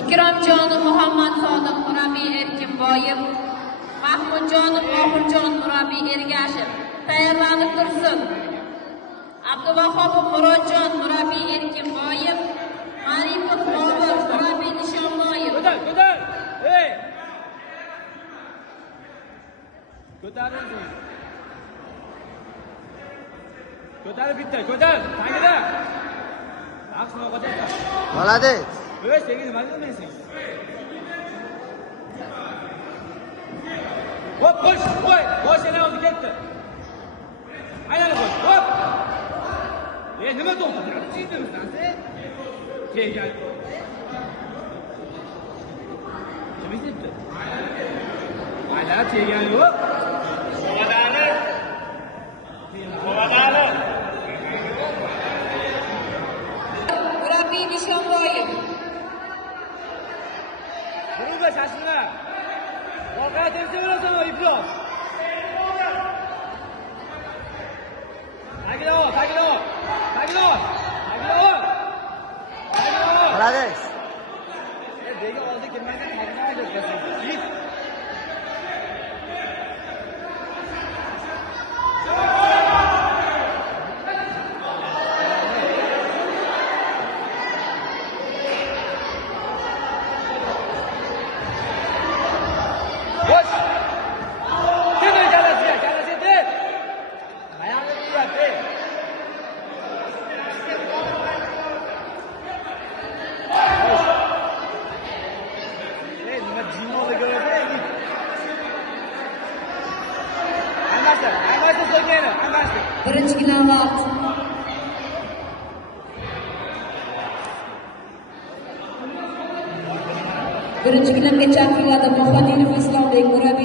İkromjon Muhammad Sodiq murabbiy Erkinboyev, Mahmudjon Mohirjon murabbiy Ergashev tayyorlanib tursin. Abduvahhobov Murodjon murabbiy Erkinboyev, Aripov Bobur murabbiy Nishonboyev. Ko'tar! Hey! Ko'taring. Ko'tarib bitta, ko'tar. Tagida. Aqsini qo'yacaqsan. Молодец. Ey, senga nima qilmaysan? Hop, qo'y. Boshini oldi ketdi. Aylanib qo'y. Hop. Nima to'xtading? Chiydirsan sen? Kelgan. Nima debdi? Ayla kelgan yo'q. Qovadani. Murabbiy Nishonboyev. Bunga shashma. Voqea tersa bo'lasan, Ibroh. Tagilo. Молодец. Dega oldi kelmaydi, tagini oldi deb. Boş! Deme kalesi de! Ayağını iyi yap de! Boş! Nima cimoli görüyorsun? Anlaştır söyleyeni, anlaştır. Birinchi gilam vaqt. Birinchi gilamga Chaqirladi Muhammadinov Islombek murabbiy